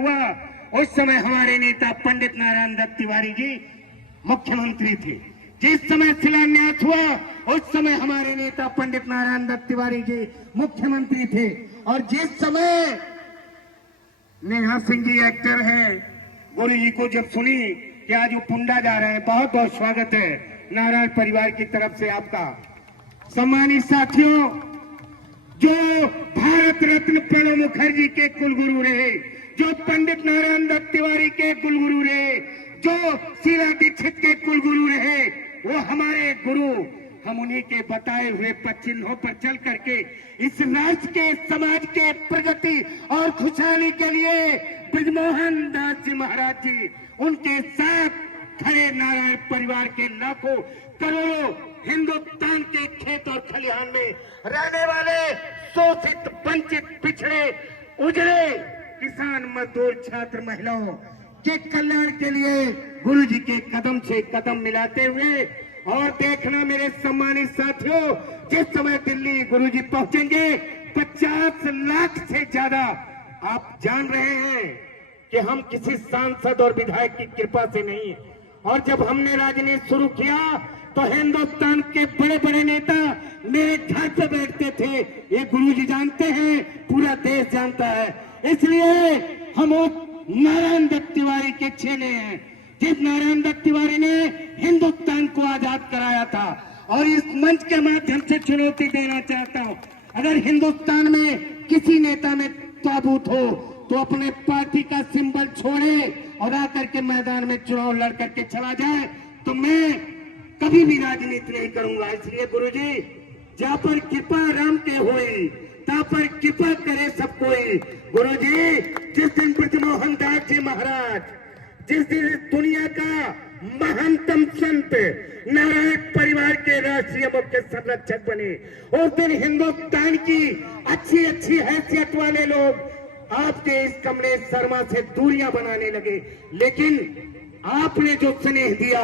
हुआ उस समय हमारे नेता पंडित नारायण दत्त तिवारी जी मुख्यमंत्री थे। जिस समय शिलान्यास हुआ उस समय हमारे नेता पंडित नारायण दत्त तिवारी जी मुख्यमंत्री थे। और जिस समय नेहा सिंह जी एक्टर हैं, गुरु जी को जब सुनी कि आज वो पुंडा जा रहे हैं, बहुत बहुत स्वागत है नारायण परिवार की तरफ से आपका। सम्मानित साथियों, जो भारत रत्न प्रणब मुखर्जी के कुलगुरु रहे, जो पंडित नारायण दत्त तिवारी के कुलगुरु रहे, जो शीला दीक्षित के कुलगुरु रहे, वो हमारे गुरु। हम उन्हीं के बताए हुए पथ चिन्हों पर चल करके इस राष्ट्र के समाज के प्रगति और खुशहाली के लिए ब्रजमोहन दास जी महाराज जी उनके साथ खड़े नारायण परिवार के लाखों करोड़ों हिंदुस्तान के खेत और खलिहान में रहने वाले शोषित, वंचित, पिछड़े, उजड़े किसान, मजदूर, छात्र, महिलाओं के कल्याण के लिए गुरु जी के कदम से कदम मिलाते हुए। और देखना मेरे सम्मानित साथियों, जिस समय दिल्ली गुरु जी पहुंचेंगे 50 लाख से ज्यादा, आप जान रहे हैं कि हम किसी सांसद और विधायक की कृपा से नहीं है। और जब हमने राजनीति शुरू किया तो हिंदुस्तान के बड़े बड़े नेता मेरे घर पे बैठते थे। ये गुरुजी जानते हैं, पूरा देश जानता है। इसलिए हम नारायण दत्त तिवारी के चेले हैं, जिस नारायण दत्त तिवारी ने हिंदुस्तान को आजाद कराया था। और इस मंच के माध्यम से चुनौती देना चाहता हूं, अगर हिंदुस्तान में किसी नेता में ताबूत हो तो अपने पार्टी का सिंबल छोड़े और आकर के मैदान में चुनाव लड़ करके चला जाए, तो मैं कभी भी राजनीति नहीं करूंगा। इसलिए गुरुजी, जहाँ पर कृपा राम के होए ता पर कृपा करे सब कोई। गुरुजी, जिस दिन ब्रजमोहन दास जी महाराज, जिस दिन दुनिया का महानतम संत नारायण परिवार के राष्ट्रीय मुख्य संरक्षक बने, उस दिन हिंदुस्तान की अच्छी अच्छी हैसियत वाले लोग आपके इस कमलेश शर्मा से दूरियां बनाने लगे। लेकिन आपने जो स्नेह दिया,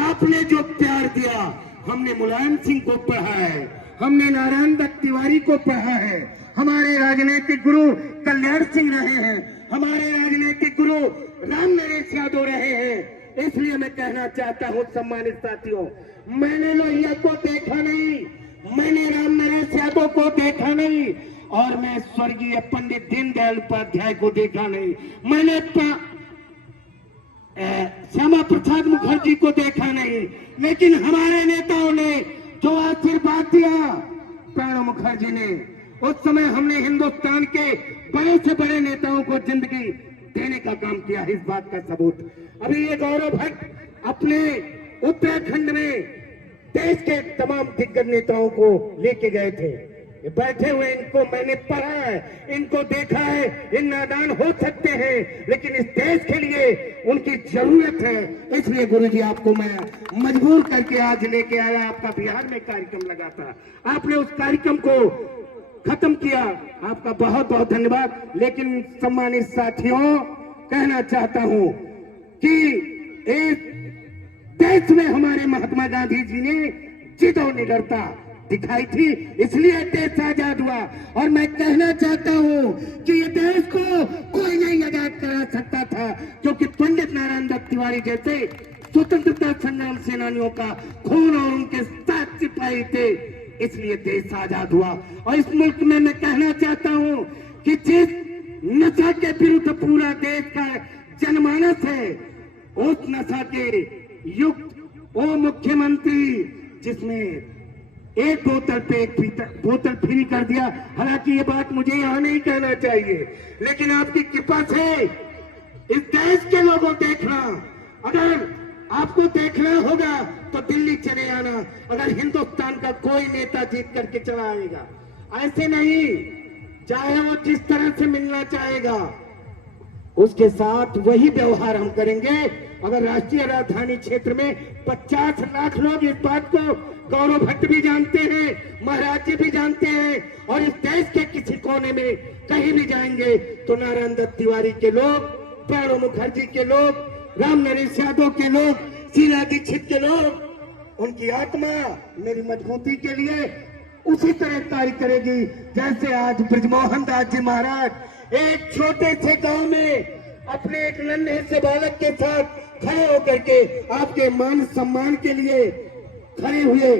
आपने जो प्यार दिया, हमने मुलायम सिंह को पढ़ा है, हमने नारायण दत्त तिवारी को पढ़ा है, हमारे राजनीतिक गुरु कल्याण सिंह रहे हैं, हमारे राजनीतिक गुरु राम नरेश यादव रहे हैं। इसलिए मैं कहना चाहता हूं सम्मानित साथियों, मैंने लोहिया को देखा नहीं, मैंने राम नरेश यादव को देखा नहीं, और मैं स्वर्गीय पंडित दीनदयाल उपाध्याय को देखा नहीं, मैंने श्यामा प्रसाद मुखर्जी को देखा नहीं। लेकिन हमारे नेताओं ने जो आशीर्वाद दिया प्रणब मुखर्जी ने, उस समय हमने हिंदुस्तान के बड़े से बड़े नेताओं को जिंदगी देने का काम किया है। इस बात का सबूत अभी ये गौरव भट्ट अपने उत्तराखंड में देश के तमाम दिग्गज नेताओं को लेके गए थे। ये बैठे हुए, इनको मैंने पढ़ा है, इनको देखा है। इन नादान हो सकते हैं, लेकिन इस देश के लिए उनकी जरूरत है। इसलिए गुरुजी, आपको मैं मजबूर करके आज लेके आया। आपका बिहार में कार्यक्रम लगा था, आपने उस कार्यक्रम को खत्म किया, आपका बहुत बहुत धन्यवाद। लेकिन सम्मानित साथियों, कहना चाहता हूं कि इस देश में हमारे महात्मा गांधी जी ने जिद और निडरता दिखाई थी, इसलिए देश आजाद हुआ। और मैं कहना चाहता हूं कि ये देश को कोई नहीं आजाद करा सकता था, क्योंकि पंडित नारायण दत्त तिवारी जैसे स्वतंत्रता संग्राम सेनानियों का खून और उनके साथ सिपाही थे, इसलिए देश आजाद हुआ। और इस मुल्क में मैं कहना चाहता हूं कि जिस नशा के विरुद्ध पूरा देश का जनमानस है, उस नशा के युक्त वो मुख्यमंत्री जिसमें एक बोतल पे एक बोतल फ्री कर दिया। हालांकि ये बात मुझे यहां नहीं कहना चाहिए, लेकिन आपकी कृपा से इस देश के लोगों देखना, अगर आपको देखना होगा तो दिल्ली चले आना। अगर हिंदुस्तान का कोई नेता जीत करके चला आएगा, ऐसे नहीं, चाहे वो जिस तरह से मिलना चाहेगा उसके साथ वही व्यवहार हम करेंगे। अगर राष्ट्रीय राजधानी क्षेत्र में 50 लाख लोग, इस बात को गौरव भट्ट भी जानते हैं, महाराज जी भी जानते हैं, और इस देश के किसी कोने में कहीं भी जाएंगे तो नारायण दत्त तिवारी के लोग, प्रणब मुखर्जी के लोग, राम नरेश यादव के लोग, शीला दीक्षित के लोग, उनकी आत्मा मेरी मजबूती के लिए उसी तरह कार्य करेगी जैसे आज ब्रजमोहन दास जी महाराज एक छोटे से गांव में अपने एक नन्हे से बालक के साथ खड़े होकर के आपके मान सम्मान के लिए खड़े हुए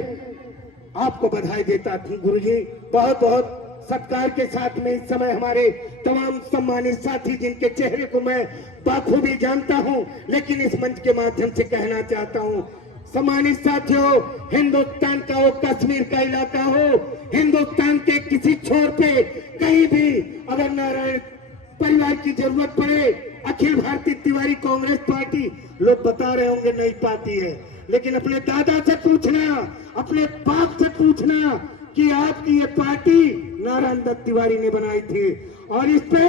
आपको बधाई देता हूं गुरुजी। बहुत बहुत सत्कार के साथ में इस समय हमारे तमाम सम्मानित साथी जिनके चेहरे को मैं बाखूबी जानता हूं, लेकिन इस मंच के माध्यम से कहना चाहता हूं, सम्मानित साथियों, हिंदुस्तान का हो, कश्मीर का इलाका हो, हिंदुस्तान के किसी छोर पे कहीं भी अगर नारायण परिवार की जरूरत पड़े, अखिल भारतीय तिवारी कांग्रेस पार्टी, लोग बता रहे होंगे नहीं पाती है, लेकिन अपने दादा से पूछना, अपने बाप से पूछना कि आपकी ये पार्टी नारायण दत्त तिवारी ने बनाई थी और इस पे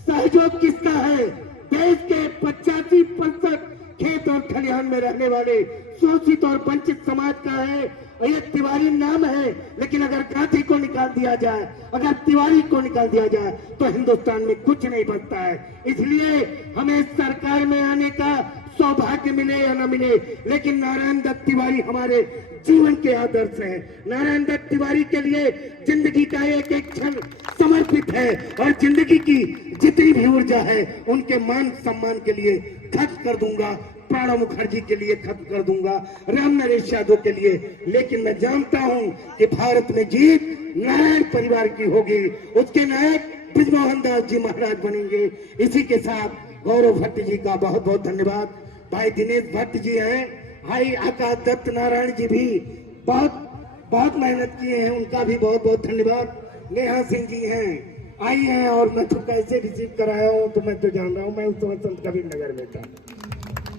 सहयोग किसका है? देश के 85% खेत और खलिहान में रहने वाले शोषित और वंचित समाज का है। ये तिवारी नाम है, लेकिन अगर गांधी को निकाल दिया जाए, अगर तिवारी को निकाल दिया जाए तो हिंदुस्तान में कुछ नहीं बचता है। इसलिए हमें सरकार में आने का सौभाग्य मिले या न मिले, लेकिन नारायण दत्त तिवारी हमारे जीवन के आदर्श हैं। नारायण दत्त तिवारी के लिए जिंदगी का एक एक क्षण समर्पित है और जिंदगी की जितनी भी ऊर्जा है उनके मान सम्मान के लिए खर्च कर दूंगा। प्रणब मुखर्जी के लिए खत्म कर दूंगा, राम नरेश यादव के लिए, लेकिन मैं जानता हूं कि भारत में जीत नारायण परिवार की होगी। उसके नायक ब्रिजमोहन दास जी महाराज बनेंगे। इसी के साथ गौरव भट्ट जी का बहुत बहुत धन्यवाद। भाई दिनेश भट्ट जी हैं, भाई आकाश दत्त नारायण जी भी बहुत मेहनत किए हैं, उनका भी बहुत बहुत धन्यवाद। नेहा सिंह जी हैं, आई हैं, और मैं तो कैसे रिसीव कराया हूँ तो मैं तो जान रहा हूँ, मैं उस समय संत कबीर नगर में था।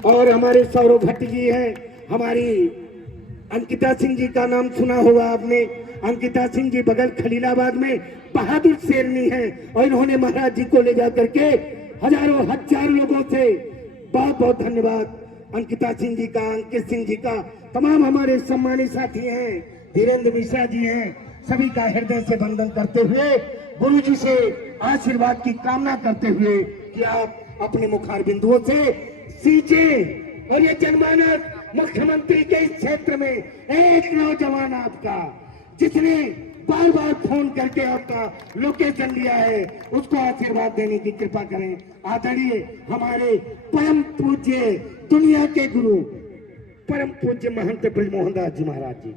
और हमारे सौरव भट्ट जी हैं, हमारी अंकिता सिंह जी का नाम सुना होगा आपने। अंकिता सिंह जी बगल खलीलाबाद में बहादुर शेरनी है और इन्होंने महाराज जी को ले जाकर के हजार लोगों से बहुत बहुत धन्यवाद। अंकिता सिंह जी का, अंकित सिंह जी का, तमाम हमारे सम्मानित साथी हैं, धीरेन्द्र मिश्रा जी हैं, सभी का हृदय से वंदन करते हुए गुरु जी से आशीर्वाद की कामना करते हुए कि आप अपने मुखार बिंदुओं से सींचे और ये जनमानस मुख्यमंत्री के इस क्षेत्र में एक नौजवान आपका जिसने बार बार फोन करके आपका लोकेशन लिया है, उसको आशीर्वाद देने की कृपा करें। आदरणीय हमारे परम पूज्य दुनिया के गुरु परम पूज्य महंत ब्रिजमोहन दास जी महाराज जी।